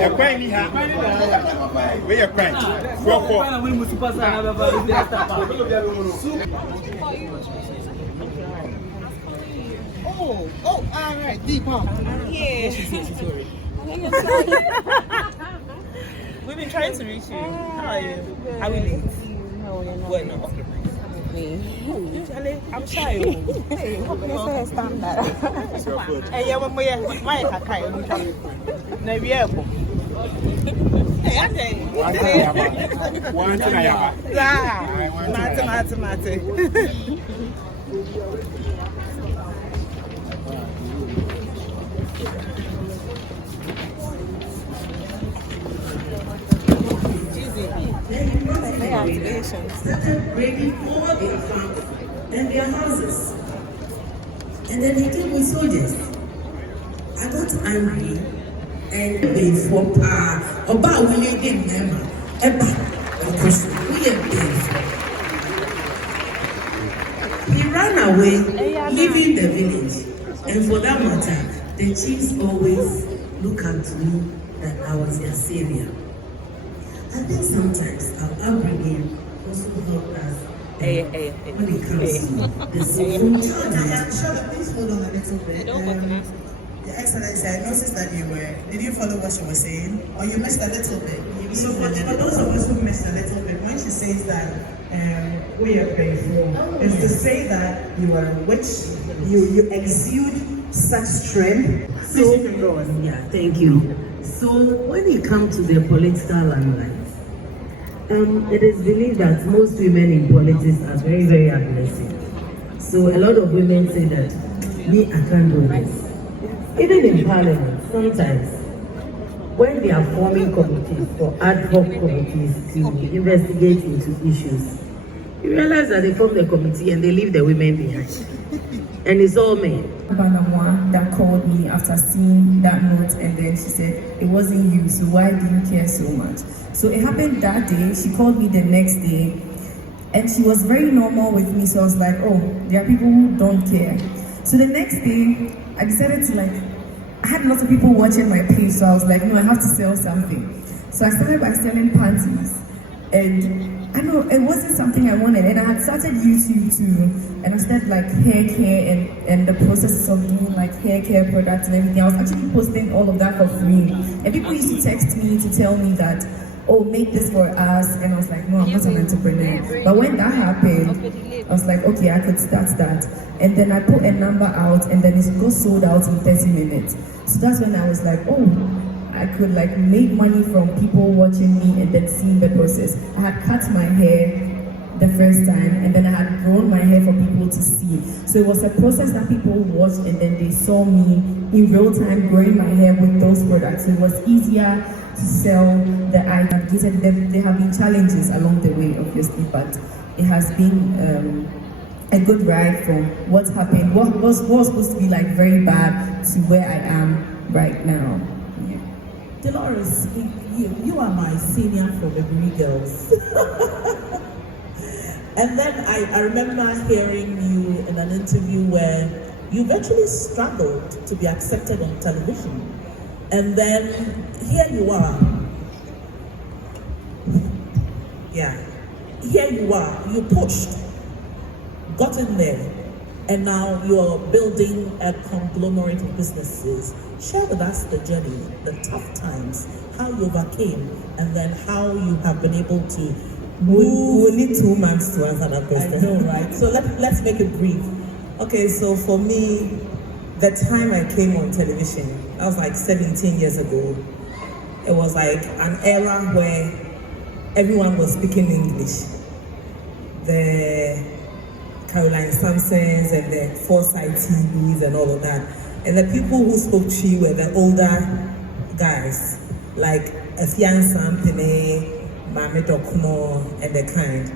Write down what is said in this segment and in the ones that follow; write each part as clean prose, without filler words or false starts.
A quain here. We are quain. Oh, all right, deep, huh? Yeah. We've been trying to reach you. How are you? Are we late? No, you're not. Well, no, okay. Usually, I'm shy. Hey, Standard. yeah, when we are my Hakai, maybe apple. Hey, One started breaking all their farms and their houses. And then he came with soldiers. I got angry and they fought about William Nema. He ran away, leaving the village. And for that matter, the chiefs always look up to me that I was their savior. I think sometimes our upbringing also helped us when it comes to the civil charges. Please hold on a little bit. Your Excellency, I noticed that did you follow what she was saying? Or you missed a little bit? So for those of us who missed a little bit, when she says that we are grateful, is to say that you are a witch, you exude such strength. So, yeah, thank you. So when it comes to the political limelight, it is believed that most women in politics are very, very aggressive. So a lot of women say that, me, I can't do this. Even in parliament, sometimes, when they are forming committees or ad hoc committees to investigate into issues, you realize that they form the committee and they leave the women behind. And it's all men. That called me after seeing that note, and then she said, it wasn't you, so why do you care so much? So it happened that day. She called me the next day, and she was very normal with me, so I was like, oh, there are people who don't care. So the next day, I decided to I had lots of people watching my page, so I was like, no, I have to sell something. So I started by selling panties, and I know it wasn't something I wanted, and I had started YouTube too, and I started hair care and the process of doing hair care products and everything. I was actually posting all of that for free, and people used to text me to tell me that, oh, make this for us, and I was like, no, I'm not an entrepreneur. But when that happened, I was like, okay, I could start that, and then I put a number out, and then it got sold out in 30 minutes. So that's when I was like, oh, I could make money from people watching me and then seeing the process. I had cut my hair the first time, and then I had grown my hair for people to see. So it was a process that people watched, and then they saw me in real time growing my hair with those products. So it was easier to sell the item. There have been challenges along the way, obviously, but it has been a good ride from what happened, what was supposed to be very bad to where I am right now. Dolores, you are my senior from the Greek Girls. And then I remember hearing you in an interview where you eventually struggled to be accepted on television. And then here you are. Yeah. Here you are. You pushed, got in there, and now you're building a conglomerate of businesses. Share with us the journey, the tough times, how you overcame, and then how you have been able to move. We need 2 months to answer that question. I know, right? So let's make it brief. Okay, so for me, the time I came on television, that was 17 years ago. It was an era where everyone was speaking English. The Caroline Sampsons and the Foresight TVs and all of that. And the people who spoke Chi were the older guys, like Efian Sampene, Mame Dokuno, and the kind.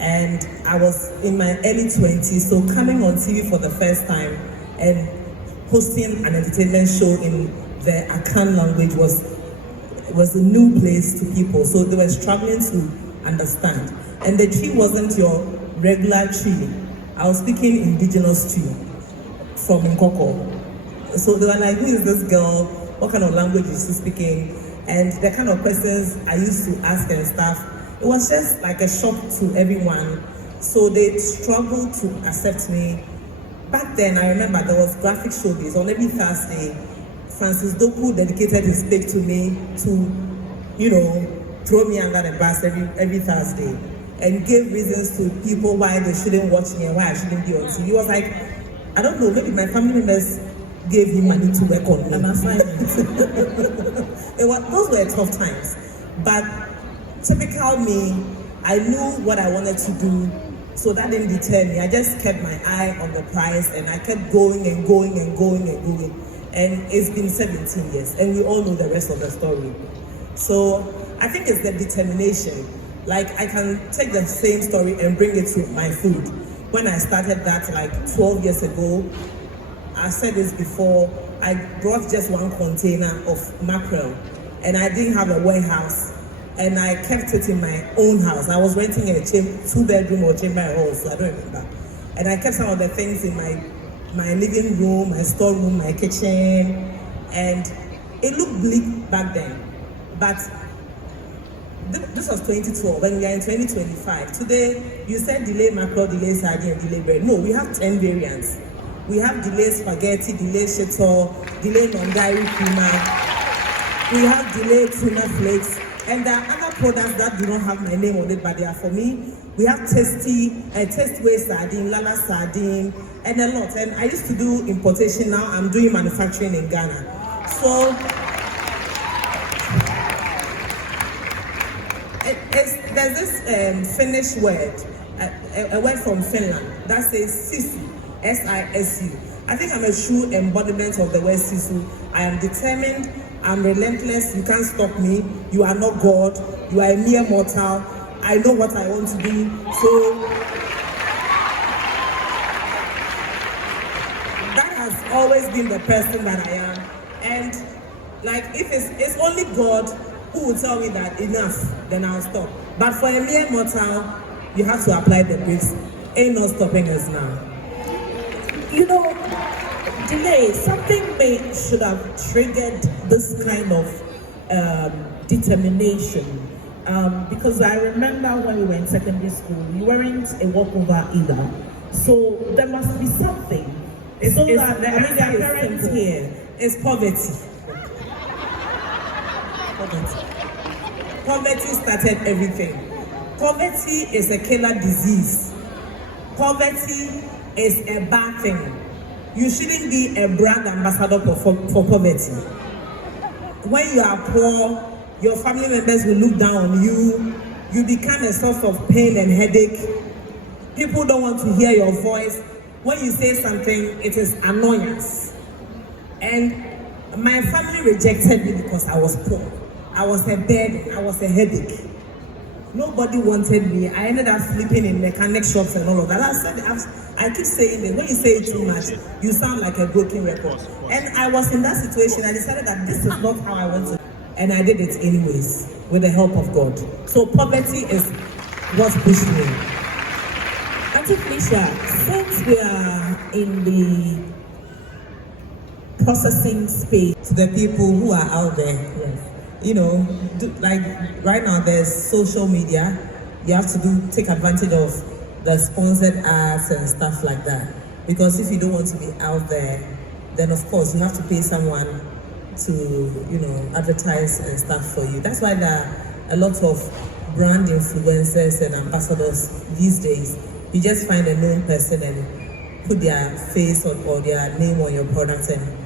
And I was in my early 20s, so coming on TV for the first time and hosting an entertainment show in the Akan language was a new place to people, so they were struggling to understand. And the tree wasn't your regular tree. I was speaking indigenous tree from Nkoko. So they were like, who is this girl? What kind of language is she speaking? And the kind of questions I used to ask and stuff, it was just like a shock to everyone. So they struggled to accept me. Back then, I remember there was graphic showbiz on every Thursday. Francis Doku dedicated his page to me to, throw me under the bus every Thursday, and gave reasons to people why they shouldn't watch me and why I shouldn't be on TV. He was like, I don't know, maybe my family members gave him money to work on me. An assignment. Those were tough times. But typical me, I knew what I wanted to do, so that didn't deter me. I just kept my eye on the prize, and I kept going and going and going and going. And it's been 17 years, and we all know the rest of the story. So I think it's the determination. Like, I can take the same story and bring it to my food. When I started that like 12 years ago, I said this before, I brought just one container of mackerel, and I didn't have a warehouse, and I kept it in my own house. I was renting a 2-bedroom or chamber house, I don't remember. And I kept some of the things in my living room, my storeroom, my kitchen, and it looked bleak back then. But this was 2012, and we are in 2025. Today, you said delay mackerel, delay sardine, and delay bread. No, we have 10 variants. We have delayed spaghetti, delayed shito, delayed non-dairy creamer. We have delayed tuna flakes, and there are other products that do not have my name on it, but they are for me. We have Tasteway sardine, Lala sardine, and a lot. And I used to do importation. Now I'm doing manufacturing in Ghana. So there's this Finnish word, a word from Finland that says sisu, S-I-S-U. I think I'm a true embodiment of the word sisu. I am determined, I'm relentless, you can't stop me, you are not God, you are a mere mortal, I know what I want to do, so that has always been the person that I am. And like, if it's only God who will tell me that enough, then I'll stop. But for a mere mortal, you have to apply the brakes. Ain't no stopping us now. Delay, something should have triggered this kind of determination. Because I remember when we were in secondary school, you weren't a walkover either. So there must be something. There are parents here. It's poverty. Poverty started everything. Poverty is a killer disease. Poverty is a bad thing. You shouldn't be a brand ambassador for poverty. When you are poor, your family members will look down on you. You become a source of pain and headache. People don't want to hear your voice. When you say something, it is annoyance. And my family rejected me because I was poor. I was a burden, I was a headache. Nobody wanted me. I ended up sleeping in mechanic shops and all of that. I keep saying that when you say it too much, you sound like a broken record. And I was in that situation. I decided that this is not how I want to. And I did it anyways, with the help of God. So poverty is what pushed me. Auntie Felicia, since we are in the processing space, To the people who are out there, yes. Like right now there's social media. You have to take advantage of the sponsored ads and stuff like that. Because if you don't want to be out there, then of course you have to pay someone to, advertise and stuff for you. That's why there are a lot of brand influencers and ambassadors these days. You just find a known person and put their face or their name on your product, and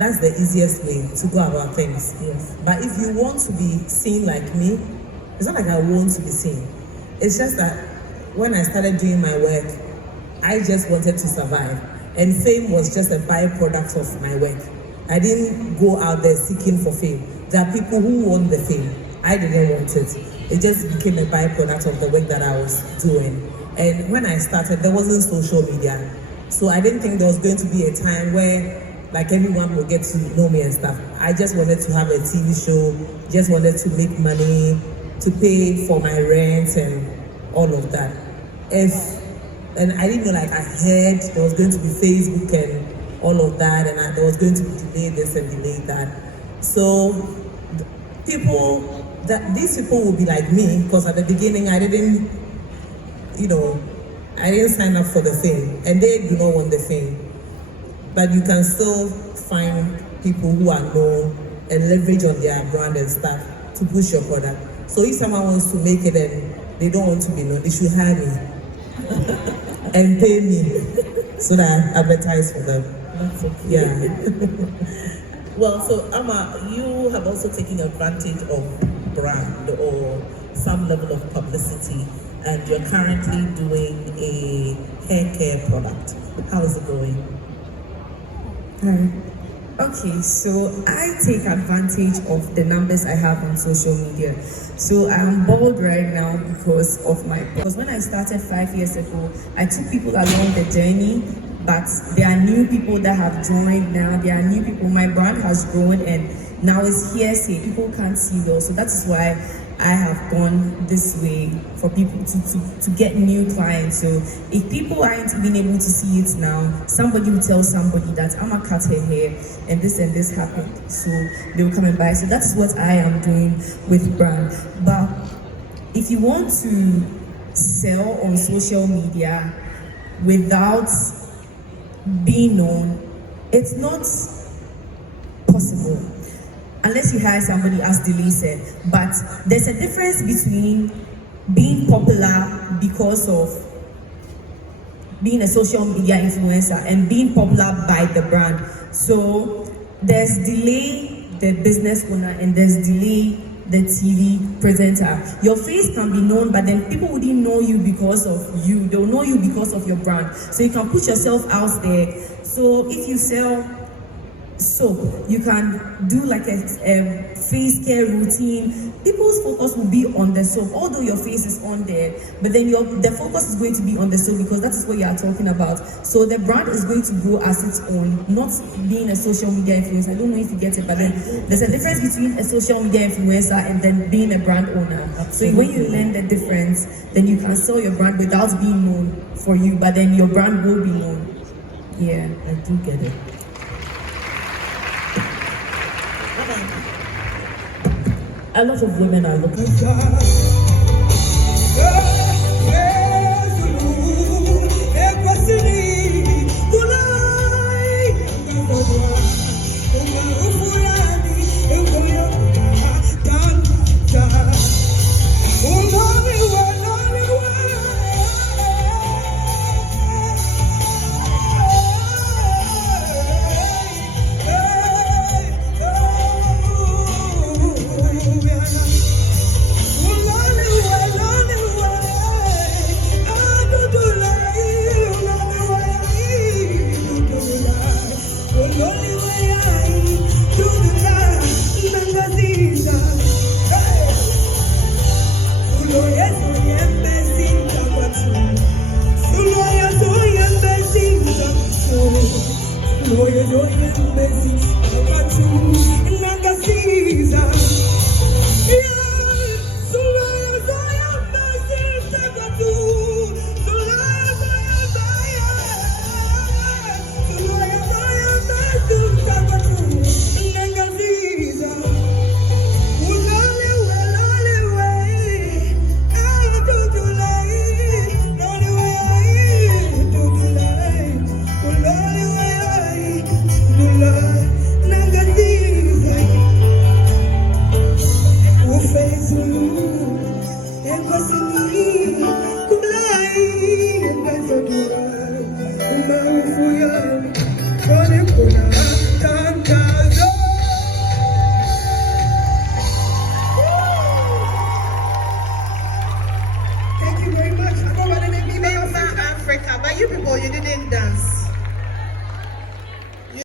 that's the easiest way to go about things. Yes. But if you want to be seen like me, it's not like I want to be seen. It's just that when I started doing my work, I just wanted to survive. And fame was just a byproduct of my work. I didn't go out there seeking for fame. There are people who want the fame. I didn't want it. It just became a byproduct of the work that I was doing. And when I started, there wasn't social media. So I didn't think there was going to be a time where like everyone will get to know me and stuff. I just wanted to have a TV show, just wanted to make money, to pay for my rent and all of that. And I didn't know, like I heard there was going to be Facebook and all of that, and there was going to be delay this and delay that. So these people will be like me, because at the beginning I didn't sign up for the thing, and they do not want the thing. But you can still find people who are known and leverage on their brand and stuff to push your product. So if someone wants to make it and they don't want to be known, they should hire me and pay me so that I advertise for them. That's okay. Yeah. Well, so Amma, you have also taken advantage of brand or some level of publicity, and you're currently doing a hair care product. How is it going? Okay, so I take advantage of the numbers I have on social media. So I'm bold right now because when I started 5 years ago, I took people along the journey, but there are new people that have joined now. There are new people. My brand has grown, and now it's hearsay. People can't see those. So that is why I have gone this way, for people to get new clients. So if people aren't being able to see it now, somebody will tell somebody that I'm a cut her hair and this happened. So they will come and buy. So that's what I am doing with brand. But if you want to sell on social media without being known, it's not possible. Unless you hire somebody, as Delay said. But there's a difference between being popular because of being a social media influencer and being popular by the brand. So there's Delay, the business owner, and there's Delay, the TV presenter. Your face can be known, but then people wouldn't know you because of you. They'll know you because of your brand. So you can put yourself out there. So if you sell soap, you can do like a face care routine. People's focus will be on the soap, although your face is on there, but then the focus is going to be on the soap because that is what you are talking about. So the brand is going to grow as its own, not being a social media influencer. I don't know if you get it, but then there's a difference between a social media influencer and then being a brand owner. So when you learn the difference, then you can sell your brand without being known for you, but then your brand will be known. Yeah, I do get it. A lot of women are looking Zulu,